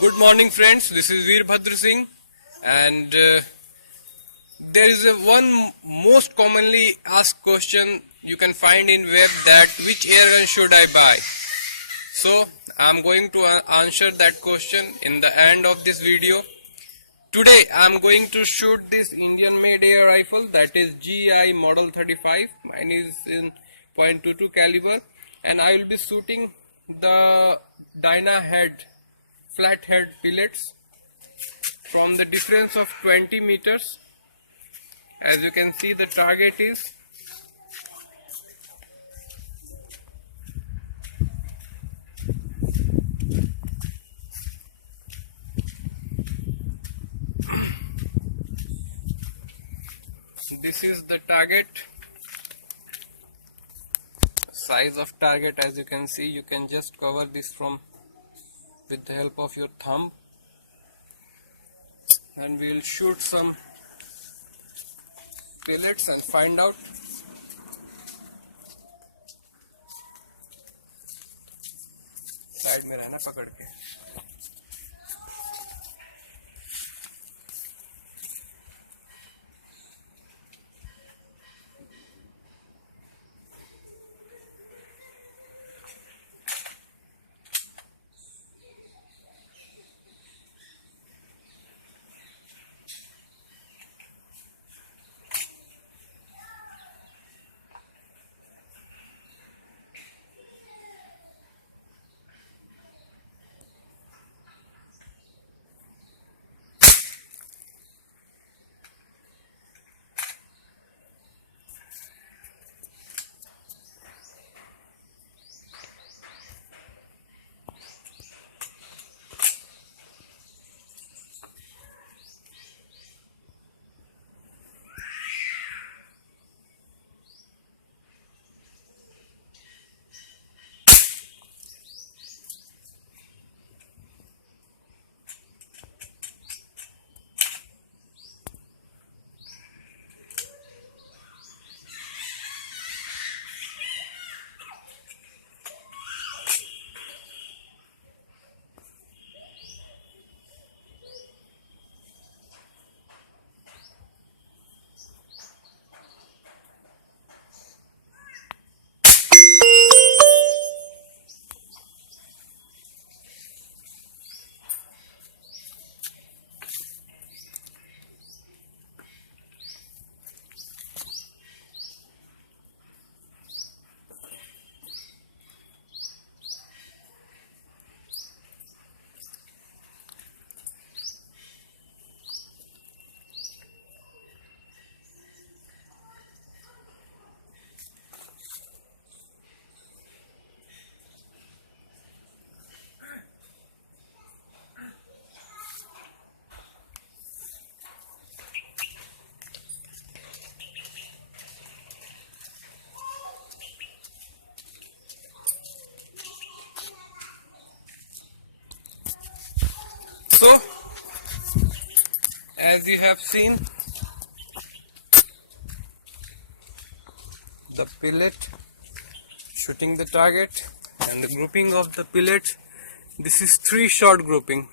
Good morning friends, this is Veerbhadra Singh and there is one most commonly asked question you can find in web, that which airgun should I buy? So I am going to answer that question in the end of this video. Today I am going to shoot this Indian made air rifle, that is GI model 35. Mine is in .22 caliber and I will be shooting the Dyna head flat head pellets from the distance of 20 meters. As you can see, the target is this is the target size of target. As you can see, you can just cover this from with the help of your thumb, and we will shoot some pellets and find out. Side में रहना पकड़ के. So, as you have seen, the pellet shooting the target and the grouping of the pellet. This is 3 shot grouping.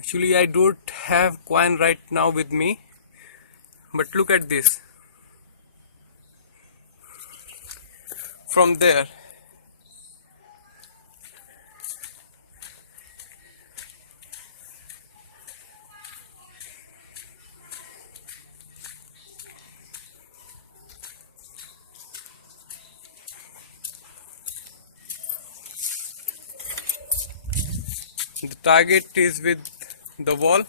Actually, I don't have coin right now with me, but look at this. From there, the target is with the wall.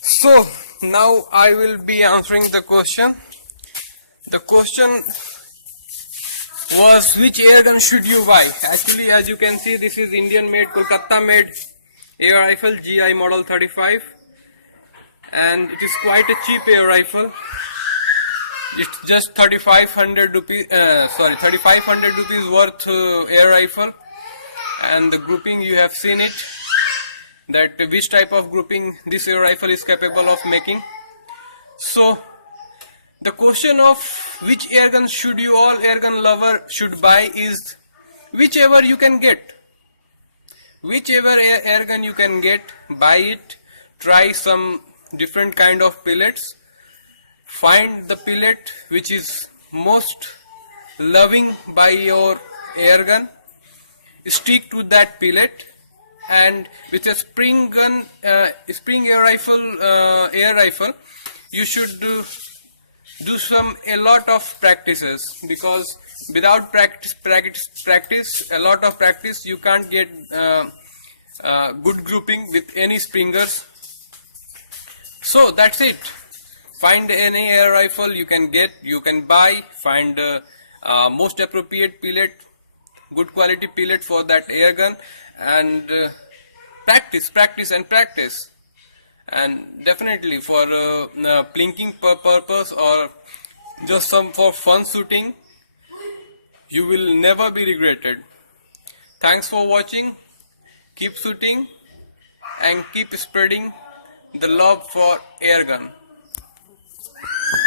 So now I will be answering the question. The question was, which airgun should you buy? Actually, as you can see, this is Indian made, Kolkata made air rifle GI model 35, and it is quite a cheap air rifle. It's just 3,500 rupees. 3,500 rupees worth air rifle, and the grouping, you have seen it, that which type of grouping this air rifle is capable of making. So The question of which airgun should you all airgun lover should buy is whichever you can get. Whichever airgun you can get, buy it. Try some different kind of pellets. Find the pellet which is most loving by your airgun. Stick to that pellet, and with a spring gun, spring air rifle, you should do a lot of practices, because without practice, a lot of practice, you can't get good grouping with any springers. So that's it. Find any air rifle you can get, you can buy. Find most appropriate pellet, good quality pellet for that air gun, and practice, and definitely for plinking purpose or just some for fun shooting, you will never be regretted. Thanks for watching. Keep shooting and keep spreading the love for air gun.